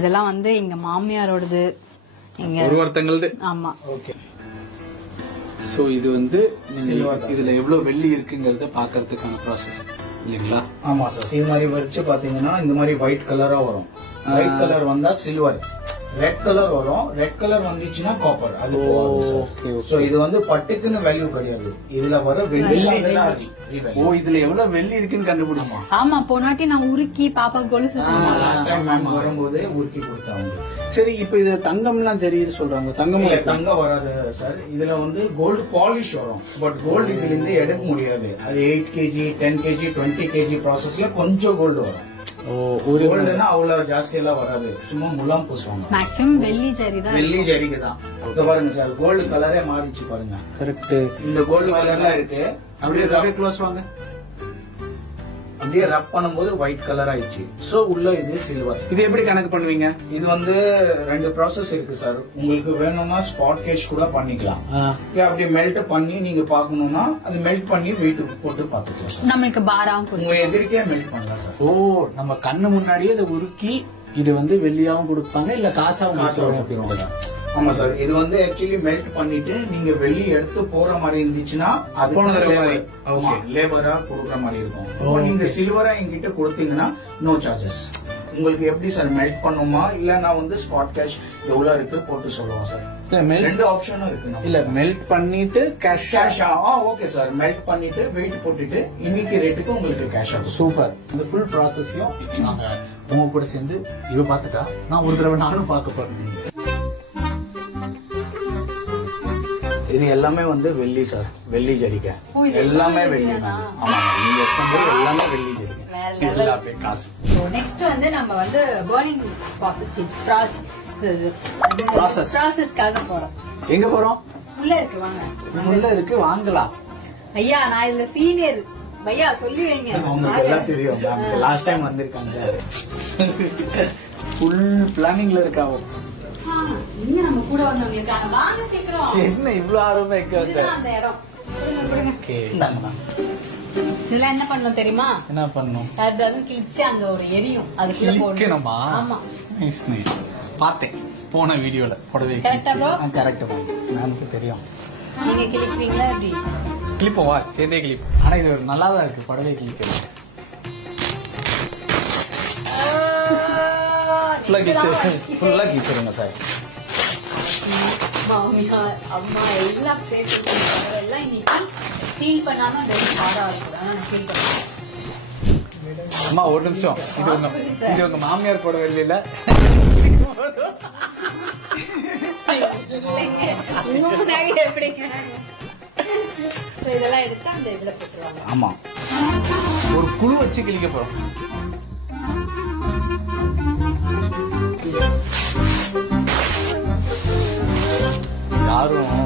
இதெல்லாம் வந்து எங்க மாமியாரோடது, எங்க ஒருத்தங்களது. ஆமா. ஓகே. சோ இது வந்து இதுல எவ்வளவு வெள்ளி இருக்குங்கறத பாக்குறதுக்கான ப்ராசஸ் இல்லீங்களா? ஆமா சார். இது மாதிரி வச்சு பாத்தீங்கன்னா இந்த மாதிரி ஒயிட் கலரா வரும். ஒயிட் கலர் வந்தா சில்வர், ரெட் கலர் வரும். ரெட் கலர் வந்துச்சுன்னா காப்பர். அது சோ இது வந்து பட்டுக்குன்னு வேல்யூ கிடையாது. இதுல வர வெள்ளி. ஓ, இதுல எவ்வளவு வெள்ளி இருக்குன்னு கண்டுபிடிச்சோம். ஆமா, போனாட்டி நான் உருக்கி பாப்பா கொலுசு லாஸ்ட் டைம் மேம் வரும்போது உருக்கி கொடுத்தாங்க. சரி, இப்ப இது தங்கம்லாம் தெரியுது சொல்றாங்க. தங்கம் வராது சார். இதுல வந்து கோல்டு பாலிஷ் வரும். பட் கோல்டு இதுல இருந்து எடுக்க முடியாது. அது 8 kg 10 kg 20 kg ப்ராசஸ்ல கொஞ்சம் கோல்டு வரும். ஒரு கோல்டுனா அவ்வளவு ஜாஸ்தி எல்லாம் வராது. சும்மா முலாம் பூசுவாங்க. மேக்ஸிமம் வெள்ளி ஜரி தான். வெள்ளி ஜரிக்கு தான். பாருங்க சார், கோல்டு கலரே மாறிச்சு பாருங்க. கரெக்ட். இந்த கோல்டு கலர்ல இருக்கு. அப்படியே க்ளோஸ் வாங்க. அப்படியே ரப் பண்ணும்போது ஒயிட் கலர் ஆயிடுச்சு. சோ உள்ள இது சில்வர். இது எப்படி கணக்கு பண்ணுவீங்க? இது வந்து 2 ப்ராசஸ் இருக்கு சார். உங்களுக்கு வேணும்னா ஸ்பாட் கேஷ் கூட பண்ணிக்கலாம். அப்படியே மெல்ட் பண்ணி நீங்க பாக்கணும்னா அது மெல்ட் பண்ணி வெயிட் போட்டு பாத்துக்கலாம். நம்மளுக்கு பாராவும் உங்க எதிர்க்கே மெல்ட் பண்ணலாம் சார். ஓ, நம்ம கண்ணு முன்னாடியே இதை உருக்கி இது வந்து வெள்ளியாவும் கொடுப்பாங்க, இல்ல காசாவும் கொடுப்பாங்க. ஆமா சார். இது வந்து ஆக்சுவலி மெல்ட் பண்ணிட்டு நீங்க வெள்ளி எடுத்து போற மாதிரி இருந்துச்சுன்னா அது லேபரா கொடுக்குற மாதிரி இருக்கும். நீங்க சில்வரா என்கிட்ட கொடுத்தீங்கன்னா நோ சார்ஜஸ். உங்களுக்கு எப்படி சார் மெல்ட் பண்ணுமா, இல்ல நான் வந்து ஸ்பாட் கேஷ் எவ்வளவு இருக்கு போட்டு சொல்லுவோம் சார். 2 ஆப்ஷனும் இருக்கு. இல்ல மெல்ட் பண்ணிட்டு கேஷ். Okay sir. மெல்ட் பண்ணிட்டு வெயிட் போட்டுட்டு இன்னைக்கு ரேட்டுக்கு உங்களுக்கு கேஷ் ஆகும். சூப்பர். இந்த ஃபுல் ப்ராசஸையும் நாங்க உங்க கூட சேர்ந்து இவ பாத்துட்டா நான் ஒரு தடவை நானும் பார்க்க போறேன். இது எல்லாமே வந்து வெள்ளி சார். வெள்ளி ஜரிகை எல்லாமே வெள்ளி. ஆமா, நீங்க எல்லாமே வெள்ளி ஜரிகை. எல்லாமே காசு. நெக்ஸ்ட் வந்து நம்ம வந்து பர்னிங் ப்ராசஸ்க்காக போறோம். எங்க போறோம்? உள்ள இருக்கு, வாங்க. உள்ள இருக்கு, வாங்கலாம். ஐயா, நான் இதுல சீனியர். ஐயா சொல்லி வைங்க. உங்களுக்கு எல்லாம் தெரியும். லாஸ்ட் டைம் வந்திருக்காங்க. ஃபுல் பிளானிங்ல இருக்காங்க. இங்க நம்ம கூட வந்தவங்களுக்கு வாங்க சீக்கிரம். என்ன இவ்வளவு ஆர்வமா இருக்கு அந்த இடம். இதெல்லாம் என்ன பண்ணணும் தெரியுமா? என்ன பண்ணணும்? அதாவது கிழிச்சு அங்க ஒரு எரியும், அதுக்குள்ள போடணுமா? ஆமா. பார்த்தேன் போன வீடியோல. புடவை கரெக்டா ப்ரோ? கரெக்ட் ப்ரோ, எனக்கு தெரியும். நீங்க கிளிக்கிறீங்களா எப்படி? கிளிப்போம், வா சேர்ந்தே கிளிப். ஆனா இது நல்லா தான் இருக்கு புடவை கிளிக்கிறது. ஃபுல்லா கிழிச்சிருங்க சார். மாமியார் அம்மா எல்லாம் சேர்த்து எல்லாம் இன்னைக்கு ஃபீல் பண்ணாம வெரி ஹார்டா இருக்கும். ஆனா நான் ஃபீல் பண்ணுவேன். அம்மா ஒரு நிமிஷம். இது உங்க மாமியார் புடவை இல்ல? உங்க முன்னாடி எப்படிங்க? இதெல்லாம் எடுத்து அந்த இதுல போட்டுருவாங்க. ஆமா, ஒரு குழு வச்சு கிழிக்க போறோம். யாரும்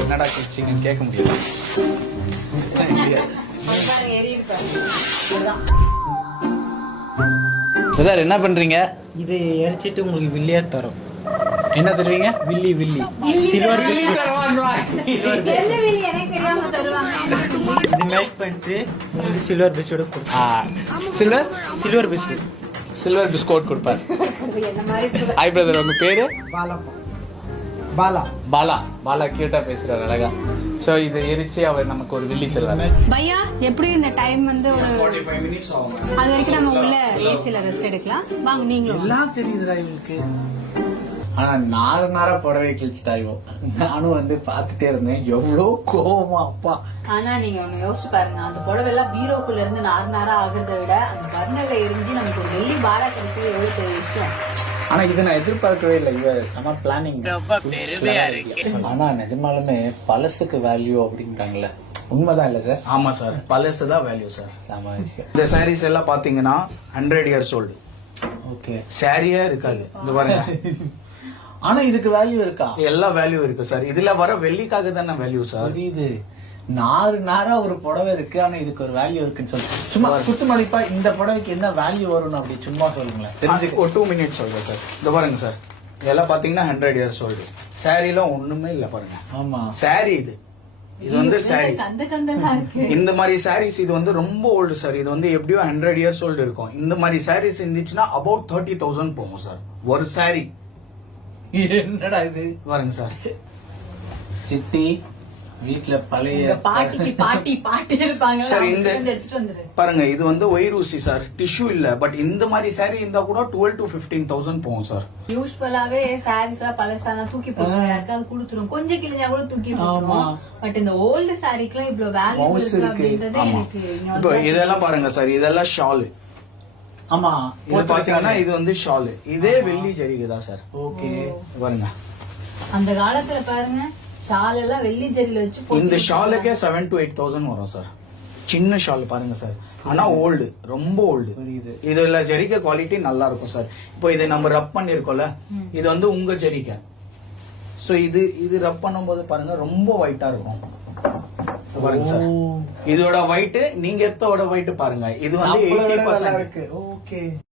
என்னடா கிழிச்சிங்கன்னு கேட்க முடியாது. என்ன பண்றீங்க? இது எரிச்சிட்டு உங்களுக்கு வில்லியா தரும். என்ன தருவீங்க? வில்லி வில்லி சில்வர் பிஸ்கட். இது மேக் பண்ணிட்டு உங்களுக்கு சில்வர் பிஸ்கட் கொடுப்போம். Silver biscuit. சில்வர் பிஸ்கட் கொடுப்பாரு. ஹாய் பிரதர், உங்க பேரு? பாலா. பாலா. பாலா கியூட்டா பேசுறாரு, அழகா. சோ இதை எரிச்சு அவர் நமக்கு ஒரு வில்லி தருவாரு. பையா, எப்படி இந்த டைம் வந்து ஒரு 45 minutes ஆகும். அது வரைக்கும் நம்ம உள்ள ஏசில ரெஸ்ட் எடுக்கலாம். வாங்க நீங்களும். எல்லாம் தெரியுதுடா இவங்களுக்கு. ஆனா நாரா புடவை கிழிச்சுட்டாயோ. நானும் வந்து பாத்துட்டே இருந்தேன். எவ்வளவு கோவமா அப்பா. ஆனா நீங்க ஒண்ணு யோசிச்சு பாருங்க, அந்த புடவை எல்லாம் பீரோக்குள்ள இருந்து நாரா ஆகுறத விட அந்த பர்னர்ல எரிஞ்சு நமக்கு ஒரு வெள்ளி பாரா கிடைச்சது எவ்வளவு பெரிய விஷயம். ஆனா இதை நான் எதிர்பார்க்கவே இல்லை. இவ செம பிளானிங். ஆனா நிஜமாலுமே பழசுக்கு வேல்யூ அப்படின்றாங்கல்ல, உண்மைதான் இல்ல சார்? ஆமா சார், பழசு தான் வேல்யூ சார். செம விஷயம். இந்த சாரீஸ் எல்லாம் பாத்தீங்கன்னா 100 years old. ஓகே. சாரியே இருக்காது. இந்த பாருங்க. ஆனா இதுக்கு வேல்யூ இருக்கா? எல்லா வேல்யூ இருக்கு சார். இதுல வர வெள்ளிக்காக தானே வேல்யூ சார். இது நாரா ஒரு புடவை இருக்கு, ஆனா இதுக்கு ஒரு வேல்யூ இருக்குன்னு சொல்லி சும்மா குத்து மதிப்பா இந்த புடவைக்கு என்ன வேல்யூ வரும் அப்படி சும்மா சொல்லுங்களேன். ஒரு 2 minutes சொல்றேன் சார். இந்த பாருங்க சார், இதெல்லாம் பாத்தீங்கன்னா 100 years old. சாரிலாம் ஒண்ணுமே இல்ல பாருங்க. ஆமா, சாரி இது இது வந்து saree. கந்த கந்தலா இருக்கு. இந்த மாதிரி sarees இது வந்து ரொம்ப ஓல்டு சார். இது வந்து எப்படியோ 100 இயர்ஸ் ஓல்டு இருக்கும். இந்த மாதிரி sarees இருந்துச்சுன்னா about 30,000 போகும் சார் ஒரு saree. என்னடா இது பாருங்க சார். சித்தி வீட்ல பழைய உங்க பாட்டி இருப்பாங்க. சார், அவங்க இந்த கிட்ட இருந்து எடுத்துட்டு வந்துரு. பாருங்க இது வந்து ஒயிரூசி சார், டிஷ்யூ இல்ல. பட் இந்த மாதிரி saree இருந்தா கூட 12 to 15,000 போகும் சார். யூஸ்வலாவே சாரீஸ் எல்லாம் பழசானா தூக்கி போடுவோம், யாருக்காவது கொடுத்துரும், கொஞ்சம் கிழிஞ்சா கூட தூக்கி போடுவோம். பட் இந்த ஓல்டு சாரிக்குலாம் இவ்வளவு வேல்யூ Mouse இருக்கு இருக்கு. அப்படின்றதே ஆமா. எனக்கு இங்க இப்போ வந்து இதெல்லாம் பாருங்க சார், இதெல்லாம் ஷால். ஆமா இது பாத்தீங்கன்னா இது வந்து ஷால். இதே வெள்ளி ஜரிகை தான் சார். ஓகே பாருங்க அந்த காலத்துல பாருங்க ஷால் எல்லாம் வெள்ளி ஜரியில வச்சு இந்த போட்டு ஷாலுக்கே 7 to 8,000 வரும் சார். சின்ன ஷால் பாருங்க சார், ஆனா ஓல்டு, ரொம்ப ஓல்டு. புரியுது. இதுல ஜரிகை குவாலிட்டி நல்லா இருக்கும் சார். இப்போ இதை நம்ம ரப் பண்ணிருக்கோம்ல, இது வந்து உங்க ஜரிகை. சோ இது ரப் பண்ணும்போது பாருங்க ரொம்ப ஒயிட்டா இருக்கும். பாருங்க சார், இதோட ஒயிட் நீங்க எத்தோட ஒயிட் பாருங்க. இது வந்து 80%. ஓகே